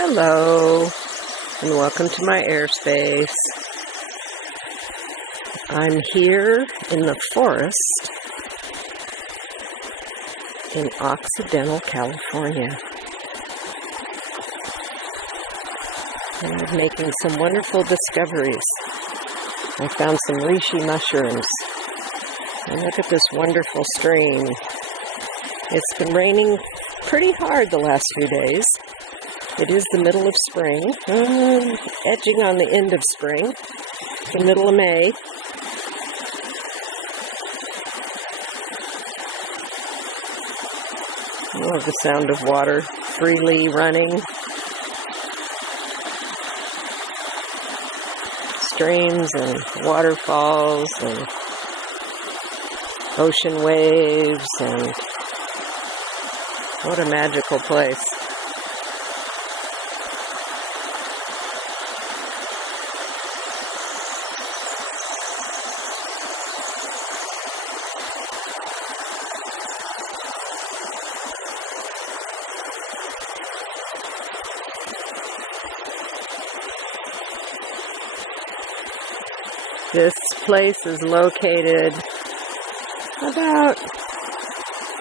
Hello, and welcome to my airspace. I'm here in the forest in Occidental, California. And I'm making some wonderful discoveries. I found some reishi mushrooms. And look at this wonderful stream. It's been raining pretty hard the last few days. It is the middle of spring, edging on the end of spring, the middle of May. I love the sound of water freely running. Streams and waterfalls and ocean waves, and what a magical place. This place is located about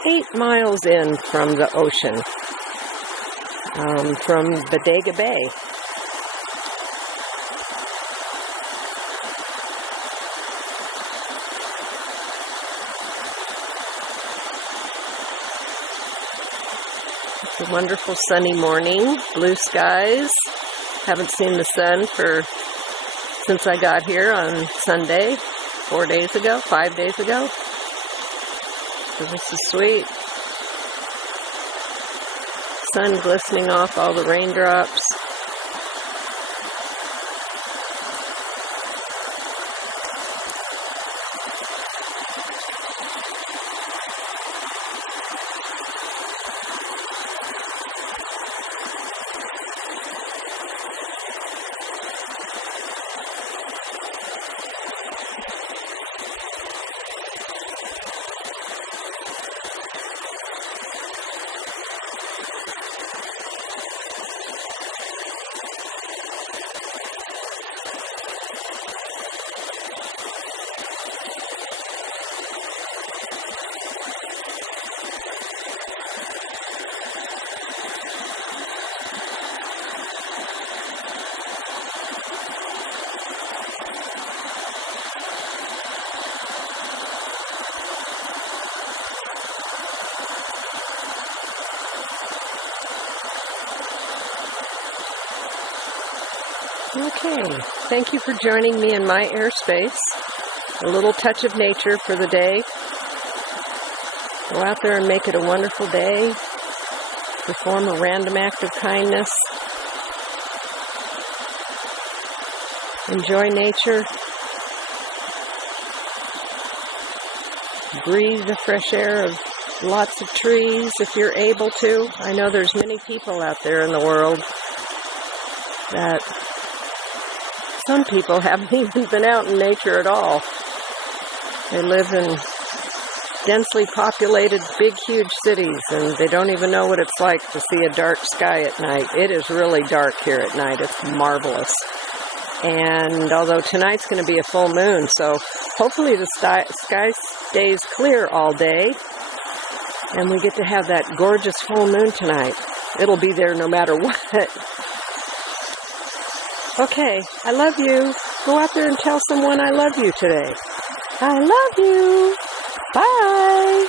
8 miles in from the ocean, from Bodega Bay. It's a wonderful sunny morning, blue skies. Haven't seen the sun since I got here on Sunday, 5 days ago. So this is sweet. Sun glistening off all the raindrops. Okay, thank you for joining me in my airspace. A little touch of nature for the day. Go out there and make it a wonderful day. Perform a random act of kindness. Enjoy nature. Breathe the fresh air of lots of trees if you're able to. I know there's many people out there in the world that some people haven't even been out in nature at all. They live in densely populated, big, huge cities, and they don't even know what it's like to see a dark sky at night. It is really dark here at night. It's marvelous. And although tonight's going to be a full moon, so hopefully the sky stays clear all day, and we get to have that gorgeous full moon tonight. It'll be there no matter what. Okay, I love you. Go out there and tell someone I love you today. I love you. Bye.